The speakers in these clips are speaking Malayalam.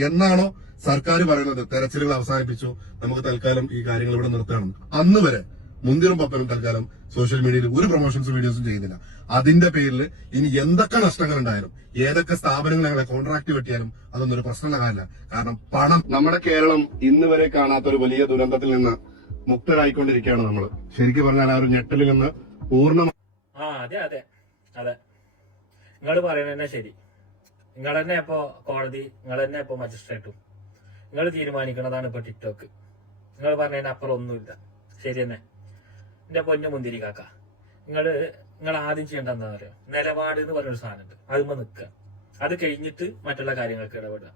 എന്നാണോ സർക്കാർ പറയുന്നത്? തെരച്ചിലുകൾ അവസാനിപ്പിച്ചു. നമുക്ക് തൽക്കാലം ഈ കാര്യങ്ങൾ ഇവിടെ നിർത്തണം. അന്ന് വരെ മുന്തിരും പപ്പനും തൽക്കാലം സോഷ്യൽ മീഡിയയിൽ ഒരു പ്രൊമോഷൻസും വീഡിയോസും ചെയ്യുന്നില്ല. അതിന്റെ പേരിൽ ഇനി എന്തൊക്കെ നഷ്ടങ്ങൾ ഉണ്ടായാലും ഏതൊക്കെ സ്ഥാപനങ്ങൾ ഞങ്ങളെ കോൺട്രാക്ട് വെട്ടിയാലും അതൊന്നും ഒരു പ്രശ്നമുള്ള കാരണം പണം നമ്മുടെ കേരളം ഇന്ന് വരെ കാണാത്ത ഒരു വലിയ ദുരന്തത്തിൽ നിന്ന് മുക്തരായിക്കൊണ്ടിരിക്കുകയാണ് നമ്മൾ ശരിക്കും പറഞ്ഞാൽ ആ ഒരു ഞെട്ടലിൽ നിന്ന് പൂർണ ആ അതെ അതെ. അതെ. നിങ്ങൾ പറയുന്നത് ശരി. നിങ്ങൾ തന്നെ ഇപ്പോ കോടതി നിങ്ങൾ തന്നെ ഇപ്പോ മജിസ്ട്രേറ്റും നിങ്ങൾ തീരുമാനിക്കുന്നതാണ് ഇപ്പൊ ടിക്ടോക്ക്. നിങ്ങൾ പറഞ്ഞതിന് അപ്പുറം ഒന്നുമില്ല. ശരി തന്നെ. എന്റെ പൊന്നു മുന്തിരി കാക്ക നിങ്ങൾ നിങ്ങൾ ആദ്യം ചെയ്യേണ്ട എന്താ പറയുക നിലപാട് എന്ന് പറഞ്ഞൊരു സാധനമുണ്ട്. അതുമ്പോ നിൽക്കുക. അത് കഴിഞ്ഞിട്ട് മറ്റുള്ള കാര്യങ്ങൾക്ക് ഇടപെടുക.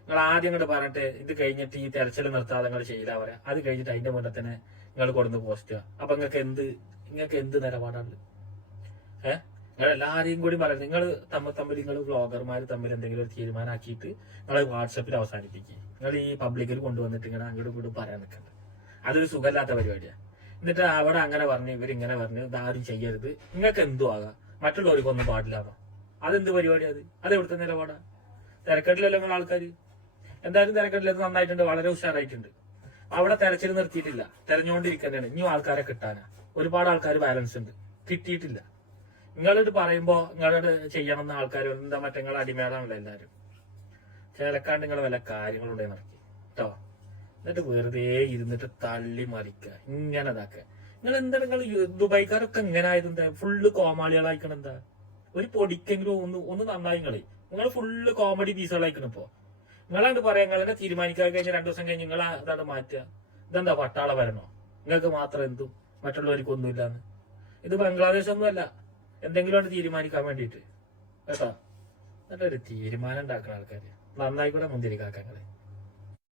നിങ്ങൾ ആദ്യം ഇങ്ങോട്ട് പറഞ്ഞിട്ട് ഇത് കഴിഞ്ഞിട്ട് ഈ തെരച്ചിൽ നിർത്താതെ നിങ്ങൾ ചെയ്യില്ല പറയാം അത് കഴിഞ്ഞിട്ട് അതിന്റെ മുന്നേ തന്നെ നിങ്ങൾ കൊടുന്ന് പോസ്റ്റ് ചെയ്യുക. അപ്പൊ നിങ്ങൾക്ക് എന്ത് നിങ്ങൾക്ക് എന്ത് നിലപാടാണ് ഏഹ് നിങ്ങൾ എല്ലാരെയും കൂടി പറയാം നിങ്ങൾ തമ്മിൽ തമ്മിൽ നിങ്ങൾ വ്ളോഗർമാർ തമ്മിൽ എന്തെങ്കിലും ഒരു തീരുമാനമാക്കിയിട്ട് നിങ്ങൾ വാട്സപ്പിൽ അവസാനിപ്പിക്കുക നിങ്ങൾ ഈ പബ്ലിക്കിൽ കൊണ്ടുവന്നിട്ട് ഇങ്ങനെ അങ്ങോട്ടും ഇങ്ങോട്ടും പറയാൻ നിൽക്കണ്ട. അതൊരു സുഖമില്ലാത്ത പരിപാടിയാണ് എന്നിട്ട് അവിടെ അങ്ങനെ പറഞ്ഞു ഇവരിങ്ങനെ പറഞ്ഞു ഇതാരും ചെയ്യരുത്. നിങ്ങൾക്ക് എന്തു ആകാം. മറ്റുള്ളവർക്കൊന്നും പാടില്ലാവാം അതെന്ത് പരിപാടിയാ അത്? അത് എവിടുത്തെ നിലപാടാ? തിരക്കെട്ടിലല്ലോ നിങ്ങൾ ആൾക്കാർ എന്തായാലും തിരക്കെട്ടിലത് നന്നായിട്ടുണ്ട്. വളരെ ഉഷാറായിട്ടുണ്ട്. അവിടെ തെരച്ചിൽ നിർത്തിയിട്ടില്ല. തെരഞ്ഞുകൊണ്ടിരിക്കുന്നതാണ്. ഇനിയും ആൾക്കാരെ കിട്ടാനാ. ഒരുപാട് ആൾക്കാർ ബാലൻസ് ഉണ്ട്. കിട്ടിയിട്ടില്ല. നിങ്ങളോട് പറയുമ്പോ നിങ്ങളിത് ചെയ്യണമെന്ന ആൾക്കാർ എന്താ മറ്റേ നിങ്ങൾ എല്ലാരും. ചേലക്കാണ്ട് നിങ്ങൾ വല്ല കാര്യങ്ങളുണ്ടെന്ന് നടക്കി കേട്ടോ എന്നിട്ട് വെറുതെ ഇരുന്നിട്ട് തള്ളി മറിക്കുക ഇങ്ങനെ ഇതാക്കുക നിങ്ങൾ എന്താ നിങ്ങൾ ദുബായിക്കാരൊക്കെ ഇങ്ങനെ ആയതെന്താ ഫുള്ള് കോമാളികളായിക്കണം എന്താ? ഒരു പൊടിക്കെങ്കിലും ഒന്ന് ഒന്ന് നന്നായി നിങ്ങൾ. നിങ്ങൾ ഫുള്ള് കോമഡി പീസുകളായിക്കണം ഇപ്പൊ. നിങ്ങളാണ്ട് പറയാ നിങ്ങളെ തീരുമാനിക്കാൻ കഴിഞ്ഞ രണ്ടു ദിവസം കഴിഞ്ഞ് നിങ്ങൾ അതാണ് മാറ്റുക ഇതെന്താ പട്ടാള വരണോ നിങ്ങൾക്ക് മാത്രം എന്തും മറ്റുള്ളവർക്ക് ഒന്നുമില്ലാന്ന്. ഇത് ബംഗ്ലാദേശ് എന്തെങ്കിലും ഒന്ന് തീരുമാനിക്കാൻ വേണ്ടിയിട്ട്. കേട്ടോ? നല്ലൊരു തീരുമാനം ഉണ്ടാക്കുന്ന ആൾക്കാര്. നന്നായിക്കൂടെ മുന്തിരി കാക്കങ്ങളെ